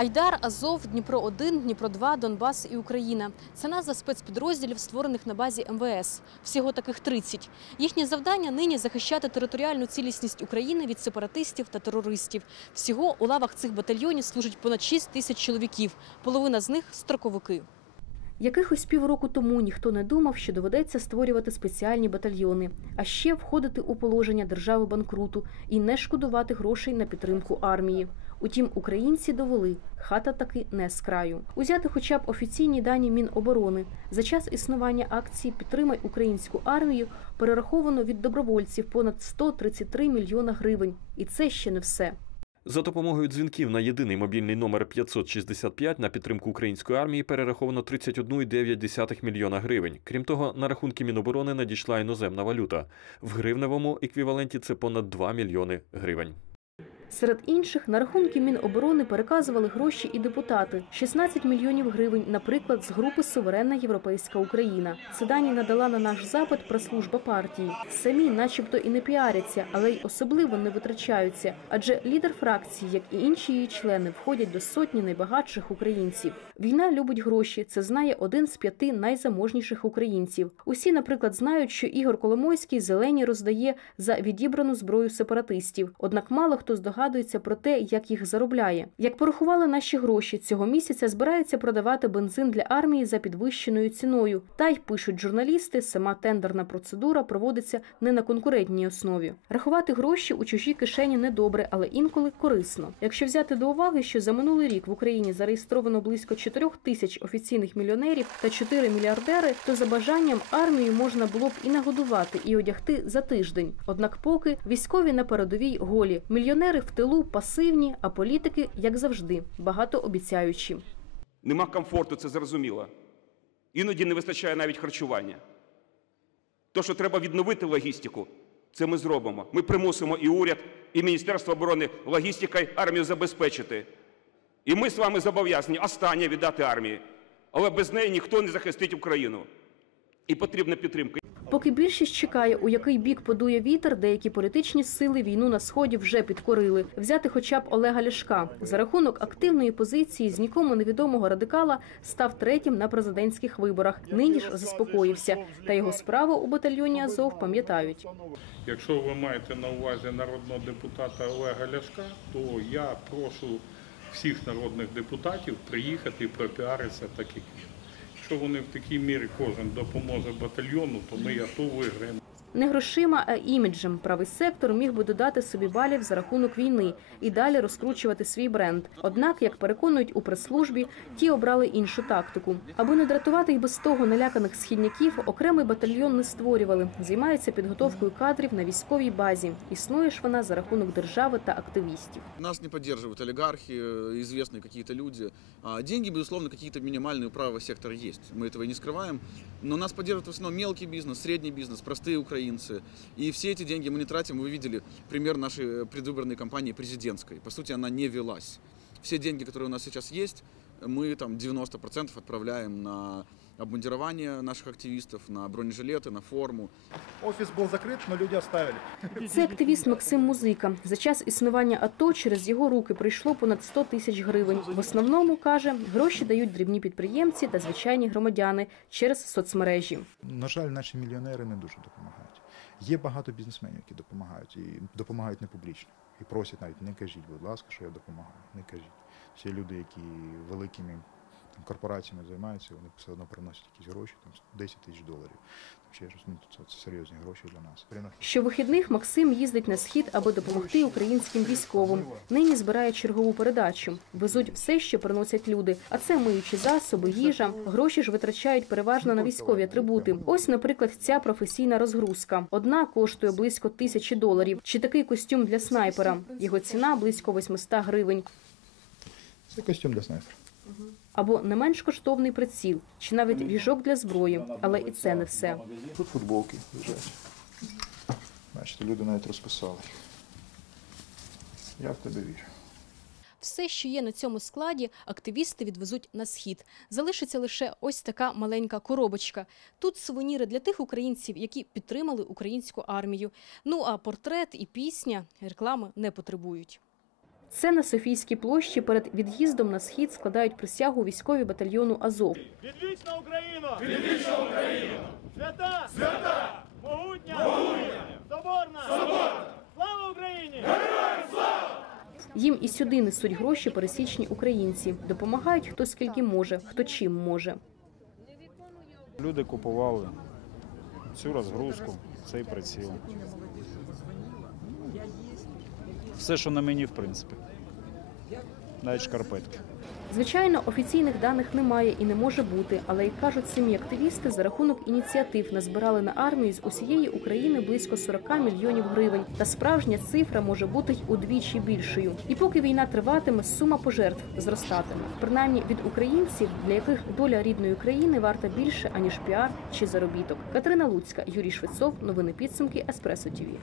Айдар, Азов, Дніпро 1 Дніпро 2 Донбас і Україна. Це назва спецпідрозділів, створених на базі МВС. Всього таких 30. Їхнє завдання нині захищати територіальну цілісність України від сепаратистів та терористів. Всього у лавах цих батальйонів служить понад 6 тисяч чоловіків. Половина з них строковики. Якихось півроку тому ніхто не думав, що доведеться створювати спеціальні батальйони, а ще входити у положення держави банкруту і не шкодувати грошей на підтримку армії. Утім, українці довели, хата таки не з краю. Узяти хоча б офіційні дані Міноборони за час існування акції Підтримай українську армію перераховано від добровольців понад 133 мільйона гривень. І це ще не все. За допомогою дзвінків на єдиний мобільний номер 565 на підтримку української армії перераховано 31,9 мільйона гривень. Крім того, на рахунки Міноборони надійшла іноземна валюта. В гривневому еквіваленті це понад 2 мільйони гривень. Серед інших на рахунки Міноборони переказували гроші і депутати 16 мільйонів гривень, наприклад, з групи Суверенна Європейська Україна. Це дані надала на наш запит прес-служба партії. Самі, начебто, і не піаряться, але й особливо не витрачаються. Адже лідер фракції, як і інші її члени, входять до сотні найбагатших українців. Війна любить гроші. Це знає один з п'яти найзаможніших українців. Усі, наприклад, знають, що Ігор Коломойський зелені роздає за відібрану зброю сепаратистів. Однак мало хто здогадується про те, як їх заробляє. Як порахували наші гроші, цього місяця збираються продавати бензин для армії за підвищеною ціною. Та й пишуть журналісти, сама тендерна процедура проводиться не на конкурентній основі. Рахувати гроші у чужій кишені недобре, але інколи корисно. Якщо взяти до уваги, що за минулий рік в Україні зареєстровано близько 4 тисяч офіційних мільйонерів та 4 мільярдери, то за бажанням армію можна було б і нагодувати, і одягти за тиждень. Однак, поки військові на передовій голі, мільйонери в тилу пасивні, а політики, як завжди, багатообіцяючі. Нема комфорту, це зрозуміло. Іноді не вистачає навіть харчування. То, що треба відновити логістику, це ми зробимо. Ми примусимо і уряд, і Міністерство оборони логістикою армію забезпечити. І ми з вами зобов'язані останнє віддати армії. Але без неї ніхто не захистить Україну. І потрібна підтримка. Поки більшість чекає, у який бік подує вітер, деякі політичні сили війну на сході вже підкорили. Взяти хоча б Олега Ляшка за рахунок активної позиції з нікому невідомого радикала став третім на президентських виборах. Нині ж заспокоївся. Та його справу у батальйоні Азов пам'ятають. Якщо ви маєте на увазі народного депутата Олега Ляшка, то я прошу всіх народних депутатів приїхати і пропіаритися так, як він. Якщо вони в такій мірі кожен допоможе батальйону, то ми АТО виграємо. Не грошима, а іміджем правий сектор міг би додати собі балів за рахунок війни і далі розкручувати свій бренд. Однак, як переконують у прес-службі, ті обрали іншу тактику. Аби не дратувати й без того наляканих східняків, окремий батальйон не створювали. Займаються підготовкою кадрів на військовій базі. Існує ж вона за рахунок держави та активістів. Нас не поддерживают олигархи, э, известные какие-то люди. А деньги, безусловно, какие-то минимальные у правого сектора есть. Мы этого и не скрываем. Но нас поддерживает в основном мелкий бизнес, средний бизнес, простые украинцы. И все эти деньги мы не тратим. Вы видели пример нашей э, предвыборной кампании президентской. По сути, она не велась. Все деньги, которые у нас сейчас есть, мы там 90% отправляем на обмундирование наших активистов, на бронежилеты, на форму. Офис был закрыт, но люди оставили. Це активіст Максим Музика. За час існування АТО через його руки прийшло понад 100 тисяч гривень. В основному каже, гроші дають дрібні підприємці та звичайні громадяни через соцмережі. На жаль, наші мільйонери не дуже допомагають. Є багато бізнесменів, які допомагають і допомагають не публічно. І просять навіть не кажіть, будь ласка, що я допомагаю. Не кажіть. Всі люди, які великими там, корпораціями займаються, вони все одно приносять якісь гроші, там 10 тисяч доларів. Там ще ну, це, це серйозні гроші для нас. Щовихідних Максим їздить на схід, аби допомогти українським військовим. Нині збирає чергову передачу. Везуть все, що приносять люди. А це миючі засоби, їжа. Гроші ж витрачають переважно на військові атрибути. Ось, наприклад, ця професійна розгрузка. Одна коштує близько тисячі доларів. Чи такий костюм для снайпера? Його ціна близько 800 гривень. Це костюм для снайпера. Або не менш коштовний приціл, чи навіть ріжок для зброї. Але і це не все. Тут футболки лежать. Бачите, люди навіть розписали їх. Я в тебе вірю. Все, що є на цьому складі, активісти відвезуть на схід. Залишиться лише ось така маленька коробочка. Тут сувеніри для тих українців, які підтримали українську армію. Ну а портрет і пісня реклами не потребують. Це на Софійській площі перед від'їздом на схід складають присягу військові батальйону Азов. Відвічна Україна! Відвічна Україна! Свята! Свята! Могутня! Могутня! Соборна! Соборна! Слава Україні! Їм і сюди несуть гроші пересічні українці. Допомагають хто скільки може, хто чим може. Люди купували цю розгрузку, цей приціл. Все, що на мені, в принципі. Навіть шкарпетки. Звичайно, офіційних даних немає і не може бути, але як кажуть самі активісти, за рахунок ініціатив назбирали на армію з усієї України близько 40 мільйонів гривень. Та справжня цифра може бути й удвічі більшою. І поки війна триватиме, сума пожертв зростатиме. Принаймні від українців, для яких доля рідної країни варта більше аніж піар чи заробіток. Катерина Луцька, Юрій Швецов. Новини підсумки Еспресо ТІВІ.